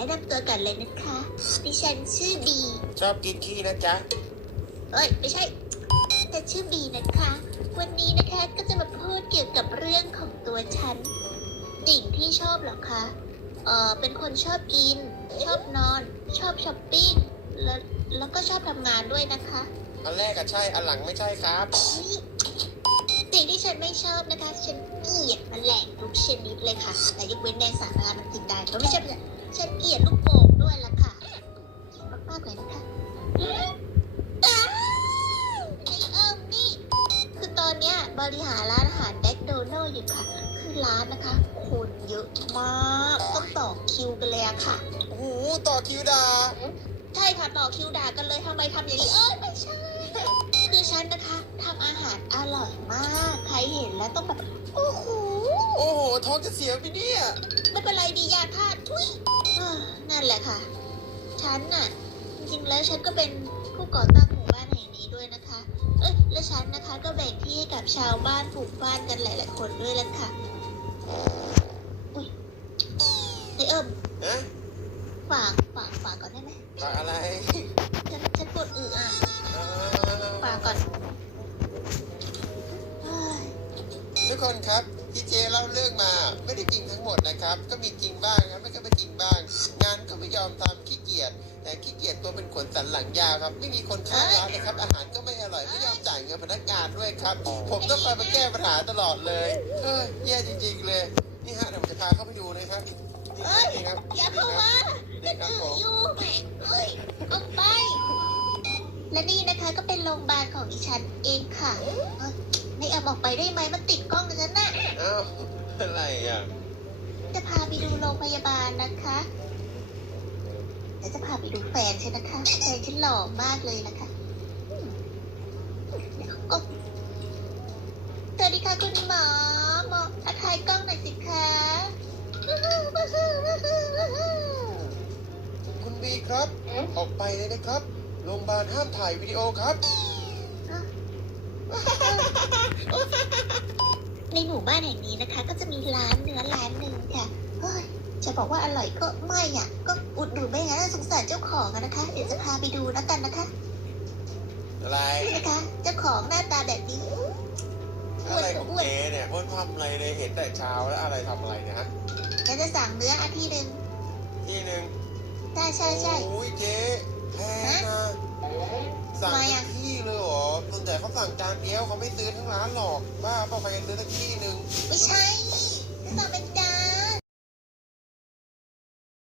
นะนำตัวกันเลยนะคะ ดิฉันชื่อบี ชอบกินขี้นะจ๊ะ เอ้ย ไม่ใช่ แต่ชื่อบีนะคะ วันนี้นะคะก็จะมาพูดเกี่ยวกับเรื่องของตัวฉัน สิ่งที่ชอบเหรอคะ เออเป็นคนชอบกิน ชอบนอน ชอบช้อปปิ้ง แล้วแล้วก็ชอบทำงานด้วยนะคะ อันแรกอะใช่ อันหลังไม่ใช่ครับนี่สิ่งที่ฉันไม่ชอบนะคะ ฉัน เกลียดแมลงทุกชนิดเลยค่ะ แต่ยกเว้นแมงสาบานมันกินได้ก็ไม่ใช่ฉันเกลียดลูกโป่งด้วยล่ะค่ะมากๆเลยนะคะอ้าวไอ้เอิมนี่ คือตอนเนี้ยบริหารร้านอาหารแมคโดนัลล์อยู่ค่ะ คือร้านนะคะ คนเยอะมากต้องต่อคิวกันเลยอะค่ะ โอ้โหต่อคิวดา ใช่ค่ะต่อคิวด่ากันเลยทำไมทำอย่างนี้ เอ้ยไม่ใช่ ท้องจะเสียไปเนี่ย ไม่เป็นไรดียาธาตุทุยเอ้อนั่นแหละค่ะ ฉันน่ะ จริงๆแล้วฉันก็เป็นผู้ก่อตั้งหมู่บ้านแห่งนี้ด้วยนะคะ เอ้ย และฉันนะคะก็แบ่งที่ให้กับชาวบ้านปลูกบ้านกันหลายๆคนด้วยแหละค่ะอุ้ยไอเอิมนะฝากฝากฝากก่อนได้ไหม ฝากอะไร ทุกคนครับที่เจเล่าเรื่องมาไม่ได้จริงทั้งหมดนะครับ ก็มีจริงบ้างครับไม่ก็ไม่จริงบ้าง งานก็ไม่ยอมทำขี้เกียจแต่ขี้เกียจตัวเป็นขนสันหลังยาวครับ ไม่มีคนเข้าร้านเลยครับ อาหารก็ไม่อร่อยไม่ยอมจ่ายเงินพนักงานด้วยครับ ผมต้องคอยมาแก้ปัญหาตลอดเลยเฮ้ยแย่จริง ๆ เลย นี่ฮะเดี๋ยวผมจะพาเข้าไปดูนะครับนี่เอ้ยนี่ครับอย่าเข้ามานี่ครับผม อยู่เฮ้ยออกไป และนี่นะคะก็เป็นโรงพยาบาลของดิฉันเองค่ะเอ้ยไม่เอาออกไปได้ไหมมันติดกล้องดิฉันน่ะอ้าวอะไรอะ จะพาไปดูโรงพยาบาลนะคะเดี๋ยวจะพาไปดูแฟนฉันนะคะ แฟนฉันหล่อมากเลยนะคะอืมเดี๋ยวก็สวัสดีค่ะคุณหมอ หมอทักทายกล้องหน่อยสิคะวู้ฮู้วู้ฮู้วู้ฮู้วู้ฮู้คุณบีครับ ออกไปเลยนะครับ โรงพยาบาลห้ามถ่ายวิดีโอครับ ในหมู่บ้านแห่งนี้นะคะ ก็จะมีร้านเนื้อร้านหนึ่งค่ะเฮ้ยจะบอกว่าอร่อยก็ไม่อะ ก็อุดหนุนไม่งั้นสงสารเจ้าของอะนะคะ เดี๋ยวจะพาไปดูแล้วกันนะคะ อะไร นี่นะคะ เจ้าของหน้าตาแบบนี้ อะไรของเจ๊เนี่ยอ้วนทำอะไรเลยเห็นแต่เช้าแล้วอะไรทำอะไรเนี่ยฮะฉันจะสั่งเนื้ออาทิตย์หนึ่งที่หนึ่งใช่ใช่ใช่โอ้ยเจ๊ แพงนะสั่งทำไมทุอะกที่เลยเหรอส่วนใหญ่เขาสั่งจานเดียวเขาไม่ซื้อทั้งร้านหรอกบ้าเปล่าใครจะซื้อสักที่หนึ่งไม่ใช่สั่งเป็น